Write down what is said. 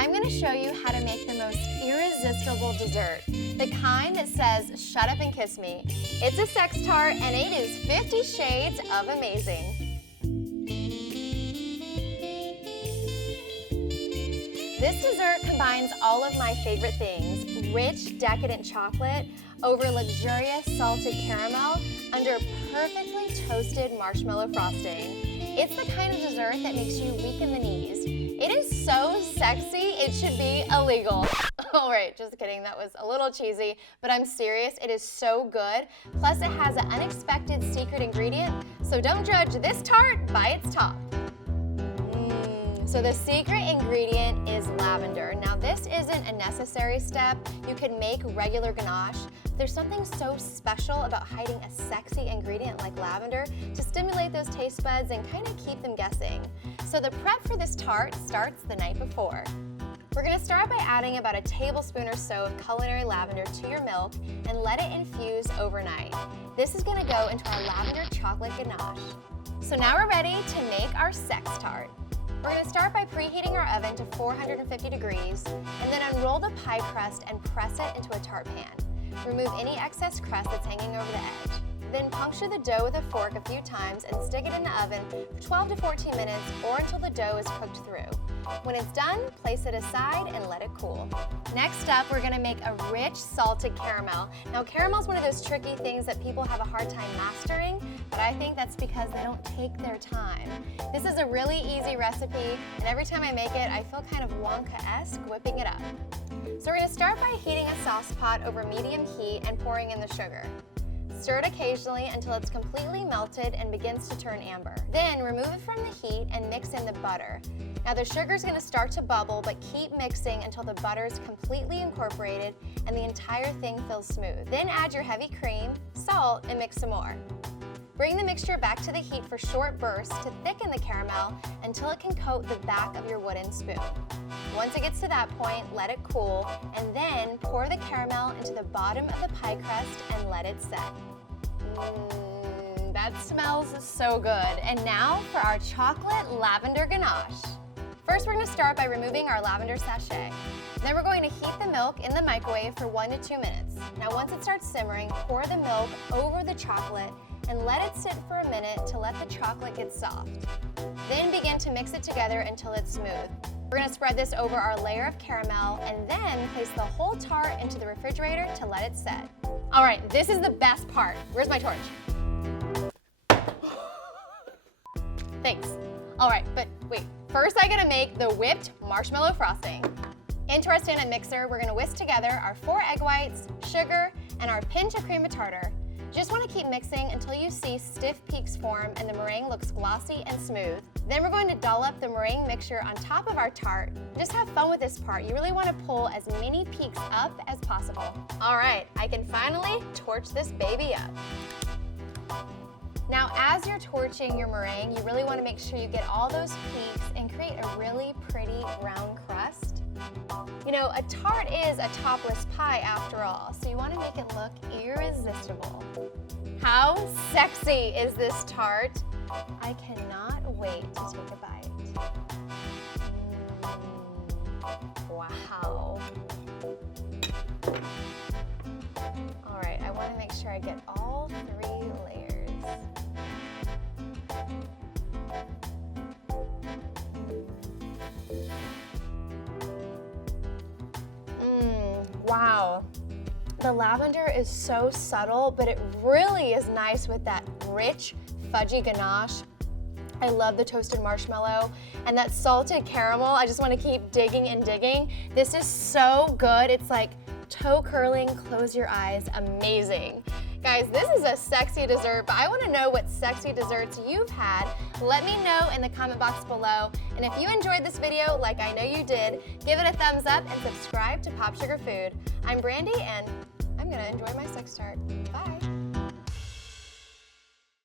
I'm going to show you how to make the most irresistible dessert. The kind that says, shut up and kiss me. It's a Sex Tart and it is 50 shades of amazing. This dessert combines all of my favorite things, rich, decadent chocolate over luxurious salted caramel under perfectly toasted marshmallow frosting. It's the kind of dessert that makes you weak in the knees. It is so sexy, it should be illegal. All right, just kidding, that was a little cheesy, but I'm serious, it is so good. Plus it has an unexpected secret ingredient, so don't judge this tart by its top. So the secret ingredient is lavender. Now this isn't a necessary step. You could make regular ganache. There's something so special about hiding a sexy ingredient like lavender to stimulate those taste buds and kind of keep them guessing. So the prep for this tart starts the night before. We're gonna start by adding about a tablespoon or so of culinary lavender to your milk and let it infuse overnight. This is gonna go into our lavender chocolate ganache. So now we're ready to make our Sex Tart. We're going to start by preheating our oven to 450 degrees and then unroll the pie crust and press it into a tart pan. Remove any excess crust that's hanging over the edge. Then puncture the dough with a fork a few times and stick it in the oven for 12 to 14 minutes or until the dough is cooked through. When it's done, place it aside and let it cool. Next up, we're going to make a rich salted caramel. Now caramel is one of those tricky things that people have a hard time mastering, but I think that's because they don't take their time. This is a really easy recipe, and every time I make it, I feel kind of Wonka-esque whipping it up. So we're going to start by heating a sauce pot over medium heat and pouring in the sugar. Stir it occasionally until it's completely melted and begins to turn amber. Then remove it from the heat and mix in the butter. Now the sugar is going to start to bubble, but keep mixing until the butter is completely incorporated and the entire thing feels smooth. Then add your heavy cream, salt, and mix some more. Bring the mixture back to the heat for short bursts to thicken the caramel until it can coat the back of your wooden spoon. Once it gets to that point, let it cool, and then pour the caramel into the bottom of the pie crust and let it set. That smells so good. And now for our chocolate lavender ganache. First, we're going to start by removing our lavender sachet. Then we're going to heat the milk in the microwave for 1 to 2 minutes. Now once it starts simmering, pour the milk over the chocolate and let it sit for a minute to let the chocolate get soft. Then begin to mix it together until it's smooth. We're going to spread this over our layer of caramel and then place the whole tart into the refrigerator to let it set. All right, this is the best part. Where's my torch? Thanks. All right, but wait. First, I gotta make the whipped marshmallow frosting. Into our stand-up mixer, we're gonna whisk together our 4 egg whites, sugar, and our pinch of cream of tartar. Just wanna keep mixing until you see stiff peaks form and the meringue looks glossy and smooth. Then we're going to dollop the meringue mixture on top of our tart. Just have fun with this part. You really wanna pull as many peaks up as possible. All right, I can finally torch this baby up. Now, as you're torching your meringue, you really want to make sure you get all those peaks and create a really pretty round crust. You know, a tart is a topless pie after all, so you want to make it look irresistible. How sexy is this tart? I cannot wait to take a bite. Wow. All right, I want to make sure I get all 3 layers. Wow, the lavender is so subtle, but it really is nice with that rich, fudgy ganache. I love the toasted marshmallow and that salted caramel. I just want to keep digging and digging. This is so good. It's like toe curling, close your eyes, amazing. Guys, this is a sexy dessert, but I want to know what sexy desserts you've had. Let me know in the comment box below. And if you enjoyed this video, like I know you did, give it a thumbs up and subscribe to Pop Sugar Food. I'm Brandy, and I'm going to enjoy my Sex Tart. Bye.